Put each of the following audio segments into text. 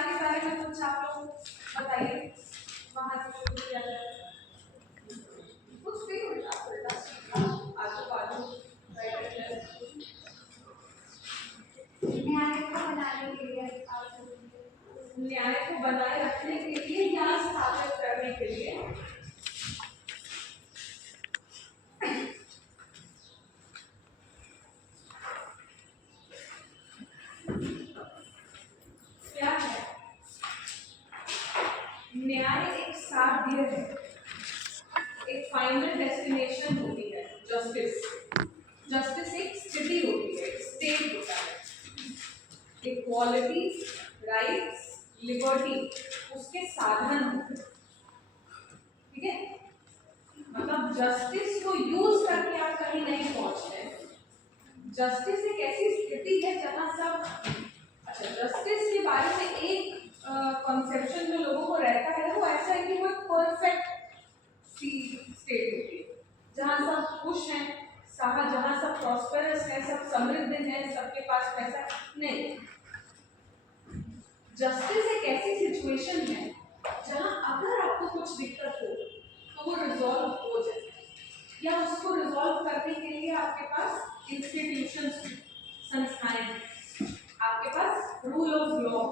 न्याय के बारे में कुछ आप लोग बताइए, वहां से शुरू किया जाए। कुछ भी आजू बाजू न्याय को बनाने के लिए, न्याय को बनाए रखने के लिए या स्थापित करने के लिए क्या है? न्याय एक साध्य है, एक फाइनल डेस्टिनेशन होती है। जस्टिस, जस्टिस एक स्थिति होती है, एक स्टेट होता है। इक्वालिटी, राइट्स, लिबर्टी उसके साधन होते हैं। ठीक है, मतलब जस्टिस को यूज करके आप कहीं नहीं पहुंचते। जस्टिस एक ऐसी स्थिति है जहां सब, अच्छा जस्टिस के बारे में एक कॉन्सेप्शन जो लोगों को रहता है वो ऐसा है कि वो परफेक्ट स्टेट होती है जहां सब खुश हैं, जहां सब प्रॉस्पेरस है, सब समृद्ध हैं, सबके पास पैसा नहीं। जस्टिस एक ऐसी सिचुएशन है जहां अगर आपको कुछ दिक्कत हो तो वो रिजॉल्व हो जाए, या उसको रिजॉल्व करने के लिए आपके पास इंस्टीट्यूशंस, संस्थाएं, आपके पास रूल ऑफ लॉ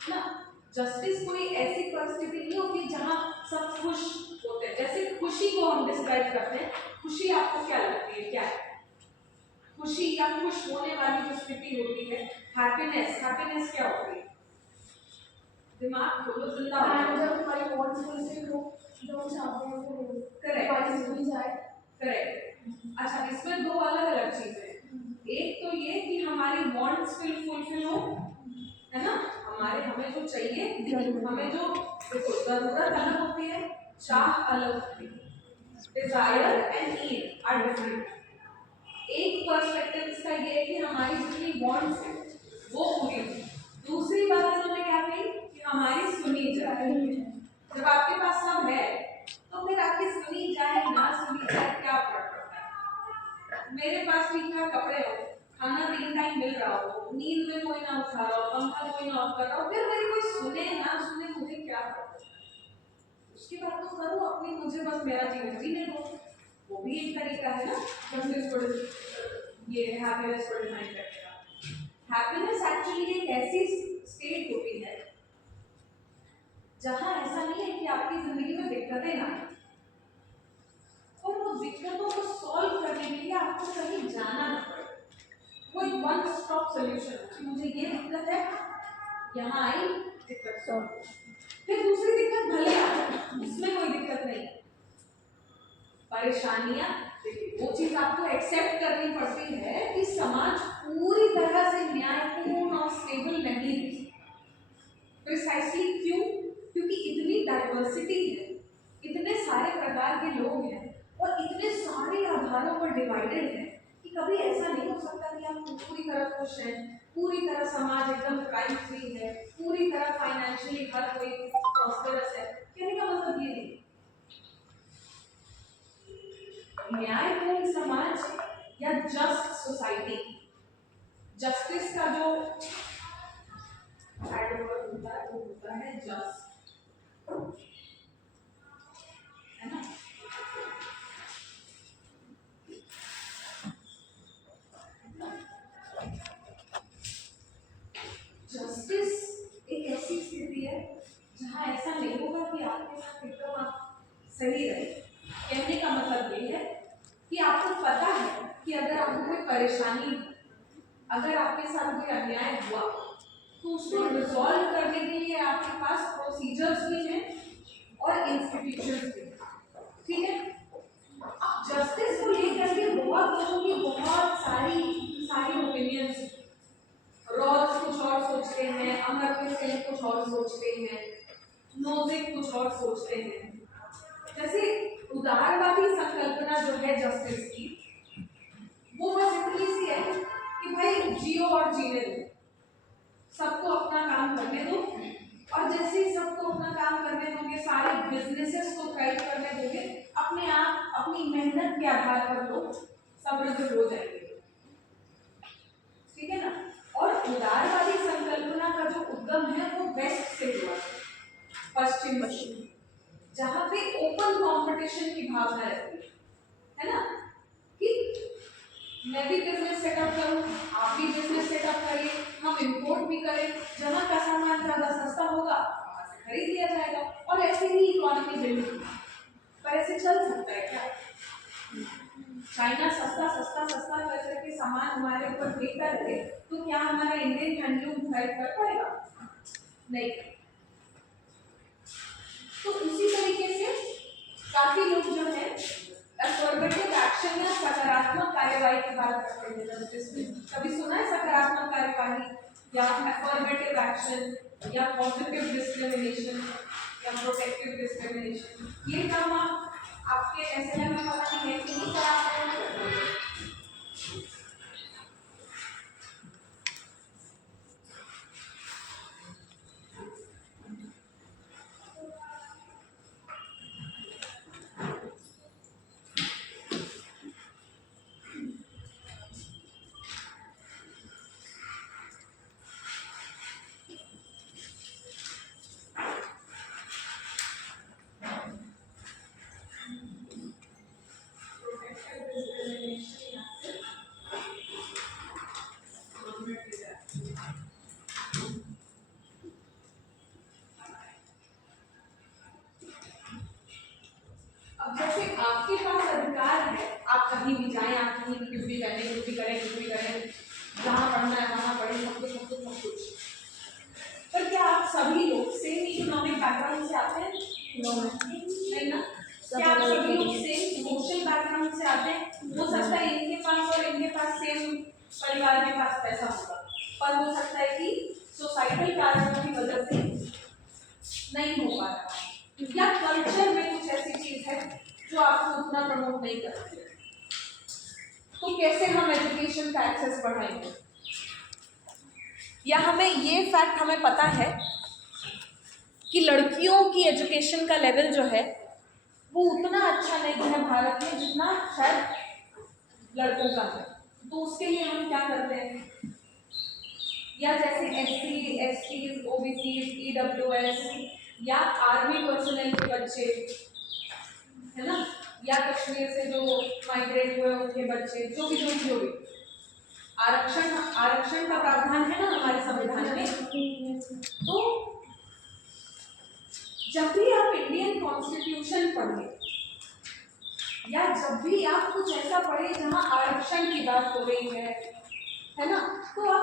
ना। जस्टिस कोई ऐसी परिस्थिति नहीं होती जहां सब खुश होते हैं। जैसे खुशी को हम डिस्क्राइब करते हैं, खुशी आपको क्या लगती है, क्या है खुशी या खुश होने वाली जो स्थिति होती है? हैप्पीनेस। हैप्पीनेस क्या होती है? दिमाग खोलो, जिंदा हो। जब हमारी वांट्स फुलफिल हो, जो हम चाहते हैं वो करेक्ट, हमारी सुनी जाए। करेक्ट। अच्छा, इसमें दो अलग अलग चीजें हैं। एक तो ये कि हमारी वांट्स फुलफिल हो, है ना, हमें जो चाहिए, हमें जो, देखो जरूरत अलग होती है, चाह अलग होती है। Desire and need are different. एक पर्सपेक्टिव इसका ये है कि हमारी जितनी वांट्स है वो पूरी हो। दूसरी बात इन्होंने क्या कही कि हमारी सुनी जाए। जब आपके पास सब है तो फिर आपकी सुनी जाए ना सुनी जाए क्या फर्क पड़ता है? मेरे पास ठीक ठाक कपड़े हो, खाना 3 टाइम मिल रहा हो, नींद में कोई ना उठा रहा हो, पंखा कोई ना ऑफ कर रहा हो, फिर मेरी कोई सुने ना सुने मुझे क्या फर्क पड़ता है? उसकी बात तो करो अपनी, मुझे बस मेरा जीवन जीने दो। वो भी एक तरीका है ना जस्टिस को, ये हैप्पीनेस को डिफाइन करने का। हैप्पीनेस एक्चुअली एक ऐसी स्टेट होती है जहां ऐसा नहीं है कि आपकी जिंदगी में दिक्कतें ना आए, और वो दिक्कतों को सॉल्व करने के लिए आपको कहीं जाना ना पड़े। वो एक वन स्टॉप सोल्यूशन है कि मुझे ये दिक्कत है, यहाँ आई, दिक्कत सॉल्व, फिर दूसरी दिक्कत भले आ जाए, इसमें कोई दिक्कत नहीं। परेशानियां, देखिए वो चीज आपको एक्सेप्ट करनी पड़ती है कि समाज पूरी तरह से न्यायपूर्ण और स्टेबल नहीं है। प्रिसाइसली क्यों? क्योंकि इतनी डाइवर्सिटी है, इतने सारे प्रकार के लोग हैं और इतने सारे आधारों पर डिवाइडेड है कि कभी ऐसा नहीं हो सकता कि आप पूरी तरह खुश हैं, पूरी तरह समाज एकदम क्राइम फ्री है, पूरी तरह फाइनेंशियली हर कोई प्रॉस्पेरस है। कहने का मतलब ये नहीं। न्यायपूर्ण समाज या जस्ट सोसाइटी, जस्टिस का जो एडवर्ड होता है वो होता है जस्ट, है ना। जस्टिस एक ऐसी स्थिति है जहां ऐसा नहीं होगा कि आपके साथ एकदम आप सही रहे। कहने का मतलब ये है कि आपको पता है कि अगर आपको कोई परेशानी, अगर आपके साथ कोई अन्याय हुआ तो उसको रिजॉल्व करने के लिए आपके पास प्रोसीजर्स भी हैं और इंस्टीट्यूशंस भी हैं। ठीक है, अब जस्टिस को लेकर के बहुत लोगों की बहुत सारी ओपिनियंस। रॉल्स कुछ और सोचते हैं, अमर्त्य सेन कुछ और सोचते हैं, नोजिक कुछ और सोचते हैं। जैसे उदारवादी संकल्पना जो है जस्टिस की, वो बस इतनी सी है कि भाई जियो और जीने दो, सबको अपना काम करने दो, और जैसे ही सबको अपना काम करने दोगे, सारे बिजनेसेस को थ्राइव करने दोगे, अपने आप अपनी मेहनत के आधार पर लोग समृद्ध हो जाएंगे। ठीक है ना। और उदारवादी संकल्पना का जो उद्गम पश्चिम, जहाँ पे ओपन कंपटीशन की भावना रहती है ना, कि मैं भी बिजनेस सेटअप करूँ, आप भी बिजनेस सेटअप करिए, हम इंपोर्ट भी करें, जहाँ का सामान ज़्यादा सस्ता होगा वहाँ से खरीद लिया जाएगा, और ऐसे ही इकोनॉमी बिल्ड होगी। पर ऐसे चल सकता है क्या? चाइना सस्ता सस्ता सस्ता कर करके सामान हमारे ऊपर फेंकता रहे तो क्या हमारा इंडियन हैंडलूम फाइट कर पाएगा? नहीं। तो उसी तरीके से काफी लोग जो है अफर्मेटिव एक्शन या सकारात्मक कार्यवाही की बात करते हैं जस्टिस में। कभी सुना है सकारात्मक कार्यवाही या अफर्मेटिव एक्शन या पॉजिटिव डिस्क्रिमिनेशन या प्रोटेक्टिव डिस्क्रिमिनेशन? ये टर्म आपके एसएलएम में पता नहीं है कि नहीं, पर आप जैसे आपके पास अधिकार है, आप कहीं भी जाएं, आप कहीं भी कुछ भी करें, कुछ भी करें, जहाँ पढ़ना है वहाँ पढ़ें, सब कुछ। पर क्या आप सभी लोग सेम इकोनॉमिक बैकग्राउंड से आते हैं? नहीं ना। क्या आप सभी लोग सेम सोशल बैकग्राउंड से आते हैं? हो सकता है इनके पास और इनके पास सेम परिवार के पास पैसा होगा, पर हो सकता है कि सोसाइटल कारणों की वजह से नहीं हो पा रहा, या कल्चर में कुछ ऐसी चीज है जो आपको उतना प्रमोट नहीं करती है। तो कैसे हम एजुकेशन का एक्सेस बढ़ाएंगे? या हमें ये फैक्ट हमें पता है कि लड़कियों की एजुकेशन का लेवल जो है वो उतना अच्छा नहीं है भारत में जितना शायद लड़कों का है। तो उसके लिए हम क्या करते हैं? या जैसे SC, ST, OBC, EWS या आर्मी पर्सनल के बच्चे है ना, या कश्मीर से जो माइग्रेट हुए उनके बच्चे, जो भी आरक्षण का प्रावधान है ना हमारे संविधान में। तो जब भी आप इंडियन कॉन्स्टिट्यूशन पढ़े या जब भी आप कुछ ऐसा पढ़े जहाँ आरक्षण की बात हो रही है ना, तो आप